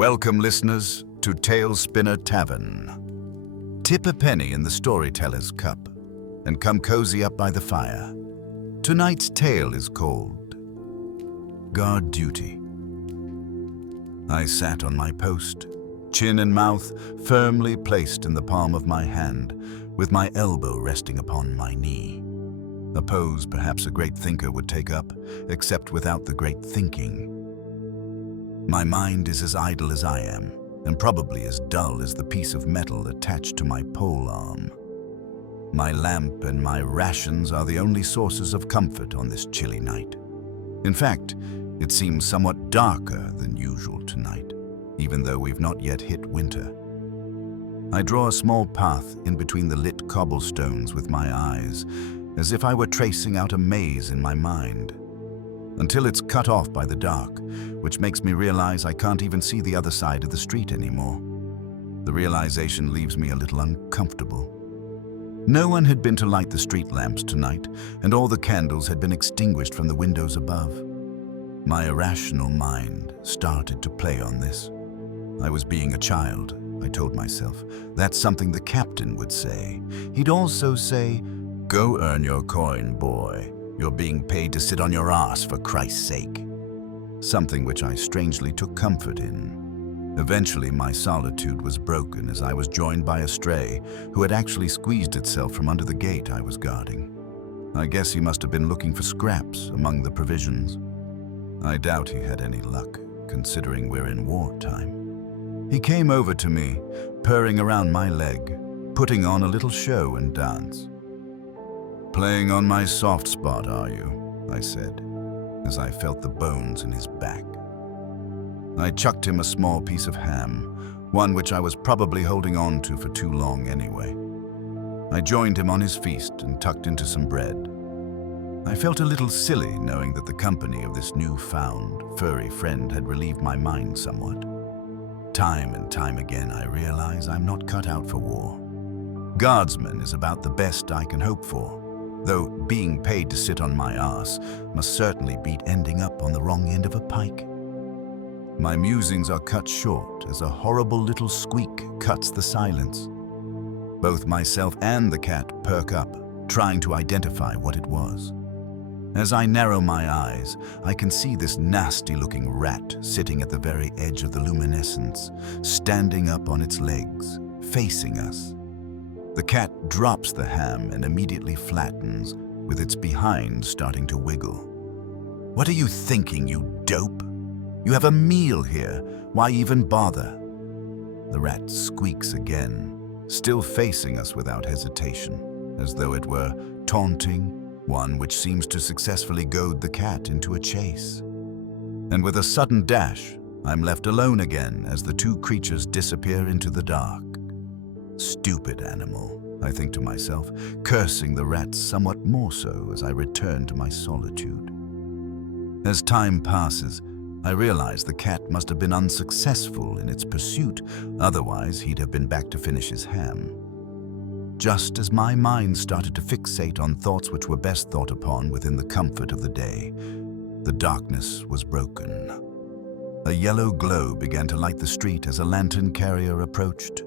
Welcome, listeners, to Talespinner Tavern. Tip a penny in the storyteller's cup and come cozy up by the fire. Tonight's tale is called Guard Duty. I sat on my post, chin and mouth firmly placed in the palm of my hand, with my elbow resting upon my knee. A pose perhaps a great thinker would take up, except without the great thinking. My mind is as idle as I am, and probably as dull as the piece of metal attached to my pole arm. My lamp and my rations are the only sources of comfort on this chilly night. In fact, it seems somewhat darker than usual tonight, even though we've not yet hit winter. I draw a small path in between the lit cobblestones with my eyes, as if I were tracing out a maze in my mind, until it's cut off by the dark, which makes me realize I can't even see the other side of the street anymore. The realization leaves me a little uncomfortable. No one had been to light the street lamps tonight, and all the candles had been extinguished from the windows above. My irrational mind started to play on this. I was being a child, I told myself. That's something the captain would say. He'd also say, "Go earn your coin, boy. You're being paid to sit on your ass, for Christ's sake." Something which I strangely took comfort in. Eventually, my solitude was broken as I was joined by a stray who had actually squeezed itself from under the gate I was guarding. I guess he must have been looking for scraps among the provisions. I doubt he had any luck, considering we're in wartime. He came over to me, purring around my leg, putting on a little show and dance. "Playing on my soft spot, are you?" I said, as I felt the bones in his back. I chucked him a small piece of ham, one which I was probably holding on to for too long anyway. I joined him on his feast and tucked into some bread. I felt a little silly knowing that the company of this newfound, furry friend had relieved my mind somewhat. Time and time again I realize I'm not cut out for war. Guardsman is about the best I can hope for, though being paid to sit on my ass must certainly beat ending up on the wrong end of a pike. My musings are cut short as a horrible little squeak cuts the silence. Both myself and the cat perk up, trying to identify what it was. As I narrow my eyes, I can see this nasty-looking rat sitting at the very edge of the luminescence, standing up on its legs, facing us. The cat drops the ham and immediately flattens, with its behind starting to wiggle. "What are you thinking, you dope? You have a meal here. Why even bother?" The rat squeaks again, still facing us without hesitation, as though it were taunting, one which seems to successfully goad the cat into a chase. And with a sudden dash, I'm left alone again as the two creatures disappear into the dark. Stupid animal, I think to myself, cursing the rats somewhat more so as I return to my solitude. As time passes, I realize the cat must have been unsuccessful in its pursuit, otherwise he'd have been back to finish his ham. Just as my mind started to fixate on thoughts which were best thought upon within the comfort of the day, the darkness was broken. A yellow glow began to light the street as a lantern carrier approached.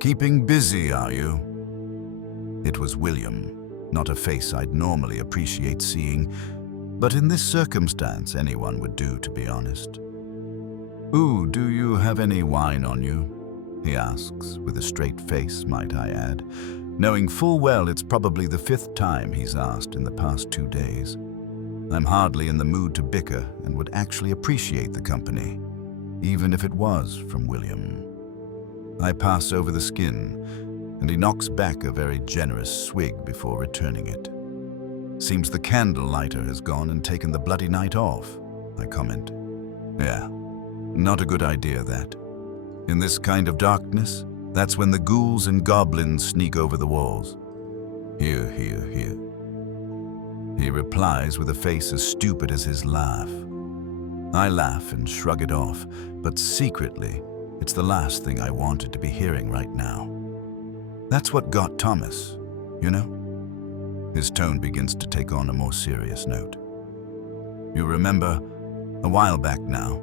"Keeping busy, are you?" It was William, not a face I'd normally appreciate seeing, but in this circumstance anyone would do, to be honest. "Ooh, do you have any wine on you?" he asks, with a straight face, might I add, knowing full well it's probably the 5th time he's asked in the past 2 days. I'm hardly in the mood to bicker and would actually appreciate the company, even if it was from William. I pass over the skin, and he knocks back a very generous swig before returning it. "Seems the candle lighter has gone and taken the bloody night off," I comment. "Yeah, not a good idea, that. In this kind of darkness, that's when the ghouls and goblins sneak over the walls. Here, here, here." He replies with a face as stupid as his laugh. I laugh and shrug it off, but secretly, it's the last thing I wanted to be hearing right now. That's what got Thomas, you know? His tone begins to take on a more serious note. "You remember, a while back now,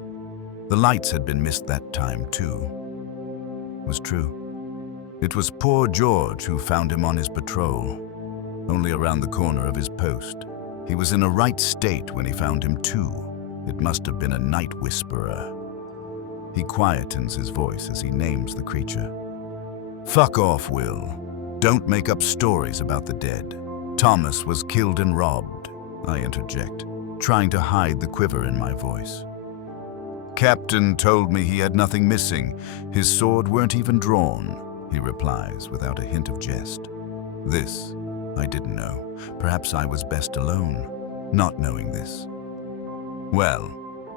The lights had been missed that time, too. It was true. It was poor George who found him on his patrol, only around the corner of his post. He was in a right state when he found him, too. It must have been a night whisperer. He quietens his voice as he names the creature. Fuck off, Will. Don't make up stories about the dead. Thomas was killed and robbed, I interject, trying to hide the quiver in my voice. Captain told me he had nothing missing. His sword weren't even drawn, he replies without a hint of jest. This, I didn't know. Perhaps I was best alone, not knowing this. Well,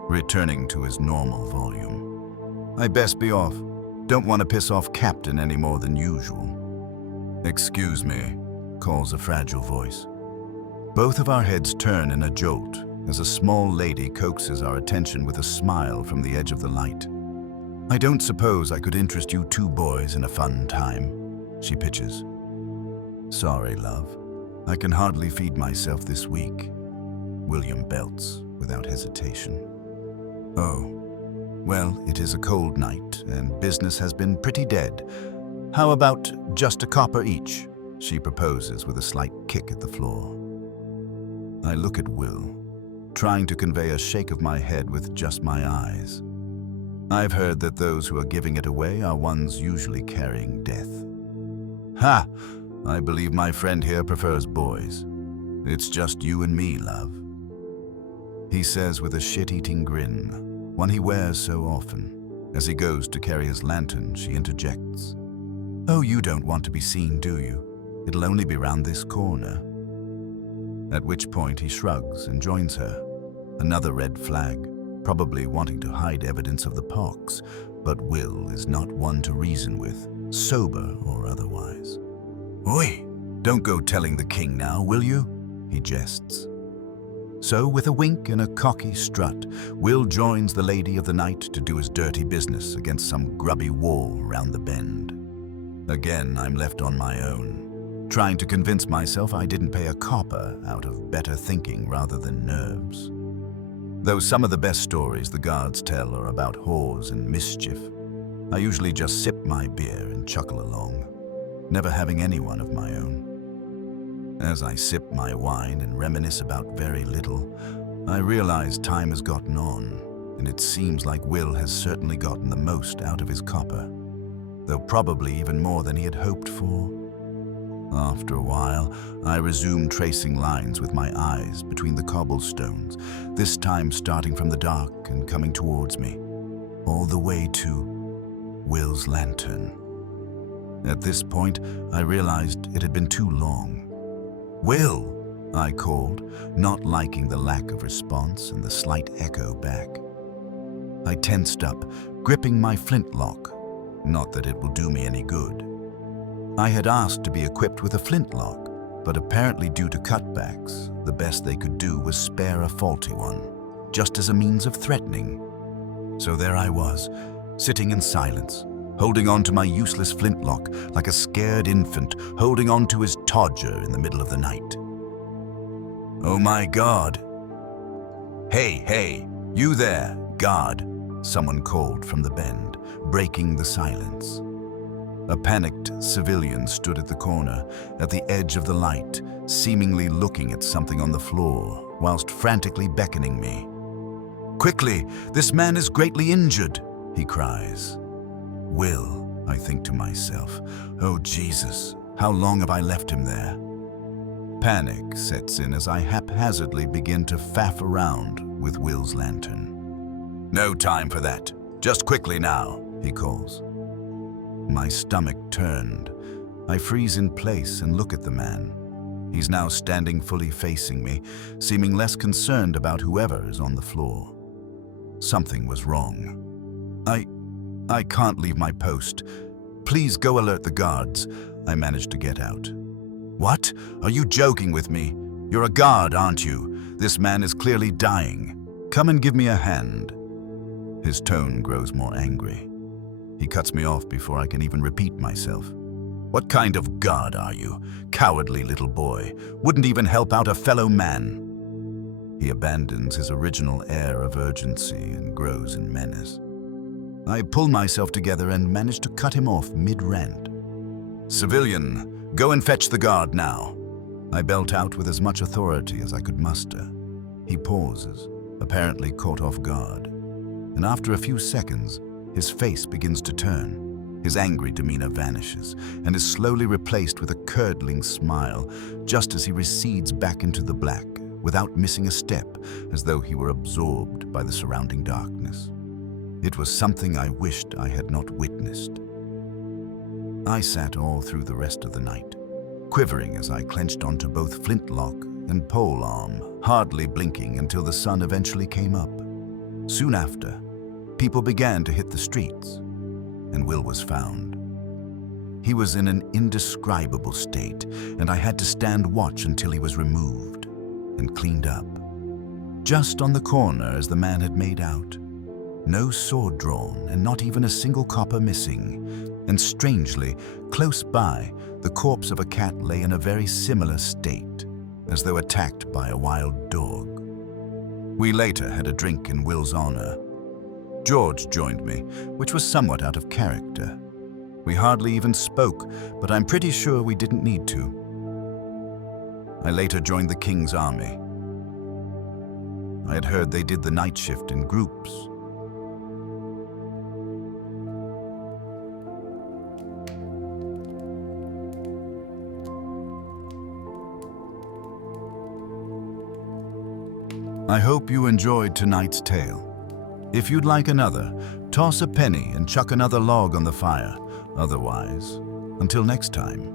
returning to his normal volume. I best be off. Don't want to piss off Captain any more than usual. Excuse me, calls a fragile voice. Both of our heads turn in a jolt as a small lady coaxes our attention with a smile from the edge of the light. I don't suppose I could interest you two boys in a fun time, she pitches. Sorry, love. I can hardly feed myself this week, William belts without hesitation. Oh, well, it is a cold night and business has been pretty dead. How about just a copper each? She proposes with a slight kick at the floor. I look at Will, trying to convey a shake of my head with just my eyes. I've heard that those who are giving it away are ones usually carrying death. Ha! I believe my friend here prefers boys. It's just you and me, love. He says with a shit-eating grin, one he wears so often. As he goes to carry his lantern, she interjects. Oh, you don't want to be seen, do you? It'll only be round this corner. At which point he shrugs and joins her. Another red flag, probably wanting to hide evidence of the pox, but Will is not one to reason with, sober or otherwise. Oi, don't go telling the king now, will you? He jests. So, with a wink and a cocky strut, Will joins the lady of the night to do his dirty business against some grubby wall round the bend. Again, I'm left on my own, trying to convince myself I didn't pay a copper out of better thinking rather than nerves. Though some of the best stories the guards tell are about whores and mischief, I usually just sip my beer and chuckle along, never having anyone of my own. As I sip my wine and reminisce about very little, I realize time has gotten on, and it seems like Will has certainly gotten the most out of his copper, though probably even more than he had hoped for. After a while, I resume tracing lines with my eyes between the cobblestones, this time starting from the dark and coming towards me, all the way to Will's lantern. At this point, I realized it had been too long. Will, I called, not liking the lack of response and the slight echo back. I tensed up, gripping my flintlock. Not that it will do me any good. I had asked to be equipped with a flintlock, but apparently due to cutbacks, the best they could do was spare a faulty one, just as a means of threatening. So there I was, sitting in silence, holding on to my useless flintlock like a scared infant holding on to his todger in the middle of the night. Oh my God! Hey, you there, guard, someone called from the bend, breaking the silence. A panicked civilian stood at the corner, at the edge of the light, seemingly looking at something on the floor, whilst frantically beckoning me. Quickly, this man is greatly injured, he cries. Will, I think to myself, oh Jesus, how long have I left him there? Panic sets in as I haphazardly begin to faff around with Will's lantern. No time for that. Just quickly now, he calls. My stomach turned. I freeze in place and look at the man. He's now standing fully facing me, seeming less concerned about whoever is on the floor. Something was wrong. I can't leave my post. Please go alert the guards. I managed to get out. What? Are you joking with me? You're a guard, aren't you? This man is clearly dying. Come and give me a hand. His tone grows more angry. He cuts me off before I can even repeat myself. What kind of guard are you? Cowardly little boy. Wouldn't even help out a fellow man. He abandons his original air of urgency and grows in menace. I pulled myself together and managed to cut him off mid-rant. "Civilian, go and fetch the guard now," I belt out with as much authority as I could muster. He pauses, apparently caught off guard, and after a few seconds, his face begins to turn. His angry demeanor vanishes and is slowly replaced with a curdling smile, just as he recedes back into the black, without missing a step, as though he were absorbed by the surrounding darkness. It was something I wished I had not witnessed. I sat all through the rest of the night, quivering as I clenched onto both flintlock and pole arm, hardly blinking until the sun eventually came up. Soon after, people began to hit the streets, and Will was found. He was in an indescribable state, and I had to stand watch until he was removed and cleaned up. Just on the corner as the man had made out. No sword drawn and not even a single copper missing. And strangely, close by, the corpse of a cat lay in a very similar state, as though attacked by a wild dog. We later had a drink in Will's honor. George joined me, which was somewhat out of character. We hardly even spoke, but I'm pretty sure we didn't need to. I later joined the King's army. I had heard they did the night shift in groups. I hope you enjoyed tonight's tale. If you'd like another, toss a penny and chuck another log on the fire. Otherwise, until next time.